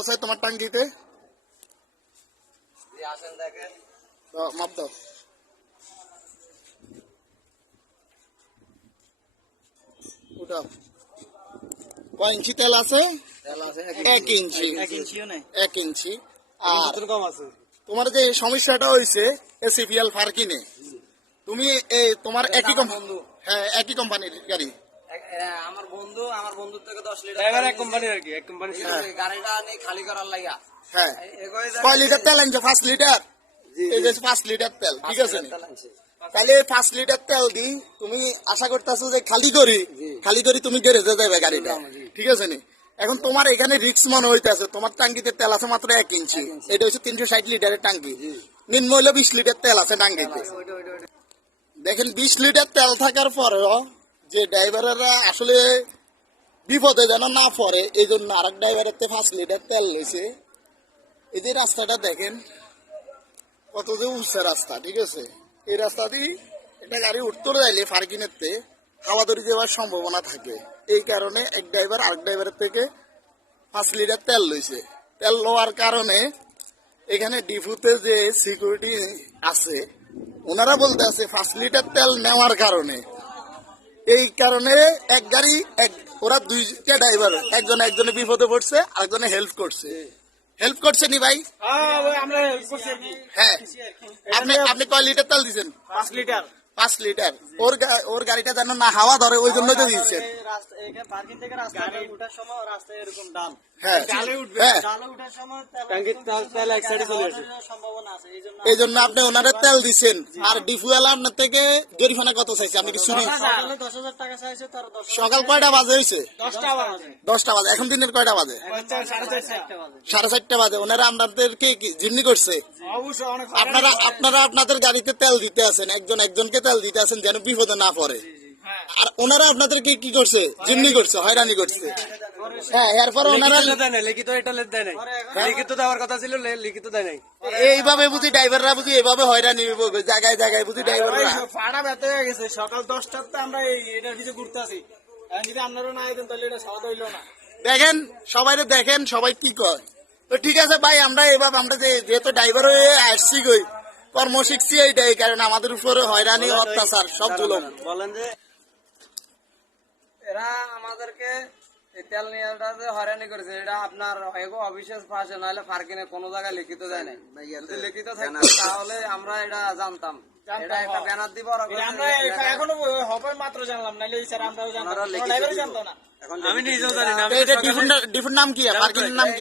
আছে তোমার টাঙ্গিতে? আসেন দেখেন, মাপ দাও। উঠাও। কয় ইঞ্চি তেল আছে? তেল আছে 1 ইঞ্চি। 1 ইঞ্চিও নাই, 1 ইঞ্চি। আর কম আছে। তোমার যে সমস্যাটা হয়েছে এসিপিএল ফার্কিনে, তুমি তোমার একই বন্ধু, হ্যাঁ একই কোম্পানির গাড়ি। আমার বন্ধুর থেকে 10 লিটার এক কোম্পানির আর কি, এক কোম্পানি গাড়িটা নিয়ে খালি করার লাগা। হ্যাঁ, কয় লিটার তেল আনছো? 5 লিটার। এই যে 5 লিটার তেল, ঠিক আছে? তাহলে 5 লিটার তেল দি তুমি আশা করতেছো যে খালি করি তুমি গ্যারেজে যাবে গাড়িটা, ঠিক আছে নি? এখন তোমার এখানে রিক্স মনে হইতেছে, তোমার টাঙ্কিতে তেল আছে মাত্র 1 ইঞ্চি। এটা হচ্ছে 360 লিটারের টাঙ্কি, নিম্ন হইলে 20 লিটার তেল আছে টাঙ্কিতে। দেখেন 20 লিটার তেল থাকার পরেও যে ড্রাইভাররা আসলে বিপদে যেন না পড়ে, এই জন্য আরেক ড্রাইভারের 5 লিটার তেল লেছে। এই যে রাস্তাটা দেখেন কত যে উঁচা রাস্তা, ঠিক আছে? এই রাস্তা দিয়ে একটা গাড়ি উত্তর যাইলে ফার্কিনেতে হাওয়া ধরে যাওয়ার সম্ভাবনা থাকে। এই কারণে এক ড্রাইভার আরেক ড্রাইভারের থেকে 5 লিটার তেল লইছে। তেল লওয়ার কারণে এখানে ডিপুতে যে সিকিউরিটি আছে ওনারা বলতে আছে 5 লিটার তেল নেওয়ার কারণে, এই কারণে এক গাড়ি ওরা 2টা ড্রাইভার, একজনে বিপদে পড়ছে, আরেকজনে হেল্প করছে নি ভাই? হ্যাঁ, আপনি কয় লিটার তেল দিচ্ছেন? 5 লিটার। 5 লিটার। ওর গাড়িটা যেন না হাওয়া ধরে ওই জন্য তো দিচ্ছেন। পার্কিং থেকে রাস্তায় ওঠার সময় রাস্তায় এরকম ডাল, হ্যাঁ ডালে উঠবে, হ্যাঁ, ডালে ওঠার সময় ট্যাঙ্কির তেল এক সাইডে চলে আসে, সম্ভাবনা আছে। এই জন্য আপনি ওনারে তেল দিচ্ছেন। আর ডিফুয়েল আপনার থেকে জরিমানা কত চাইছে? আপনি কি শুনি? 10,000 টাকা চাইছে তার। সকাল কয়টা বাজে হয়েছে? 10টা বাজে। 10টা বাজে। এখন দিনের কয়টা বাজে? 4:30 বাজে। 4:30 বাজে। ওনারা আপনাদেরকে জিম্মি করছে। অবশ্যই অনেক আপনারা আপনাদের গাড়িতে তেল দিতে আছেন, একজনকে তেল দিতে আছেন যেন বিপদে না পড়ে। আর ওনারা আপনাদেরকে কি করছে? জিম্মি করছে, হয়রানি করছে। হ্যাঁ, এরপর ওনারা লিখিত এটা দেয় নাই, লিখিত দেওয়ার কথা ছিল, লিখিত দেয় নাই। এইভাবে বুঝি ড্রাইভাররা বুঝি এভাবে হয়রানি জায়গায় বুঝি ড্রাইভাররা ফাড়া ব্যথা হয়ে গেছে। সকাল 10টাতে আমরা এটার পিছনে ঘুরতে আসি, যদি আপনারা না আইতেন তাহলে এটা স্বাদ হইলো না। দেখেন সবাই কি কয়। তো ঠিক আছে ভাই, আমরা যেহেতু ড্রাইভার হয়ে আসছি গই, কর্ম শিখছি এইটাই, কারণ আমাদের উপরে হয়রানি অত্যাচার সব জুলুম। বলেন যে এরা আমাদেরকে তেল নিয়ে হয়রানি করেছে, এটা আপনার অবিশ্বাস পাশে, নাহলে ফার্কিনে কোনো জায়গায় লিখিত দেয় নাই। যদি লিখিত থাকতো তাহলে আমরা এটা জানতাম, এটা একটা ব্যানার দিব। আমরা এখনো হবে মাত্র জানলাম, নাহলে স্যার আমরাও জানতাম না, ড্রাইভারও জানতো না। আমি নিজেও জানি না। ডিফারেন্ট নাম কি? পার্কিং নাম কি?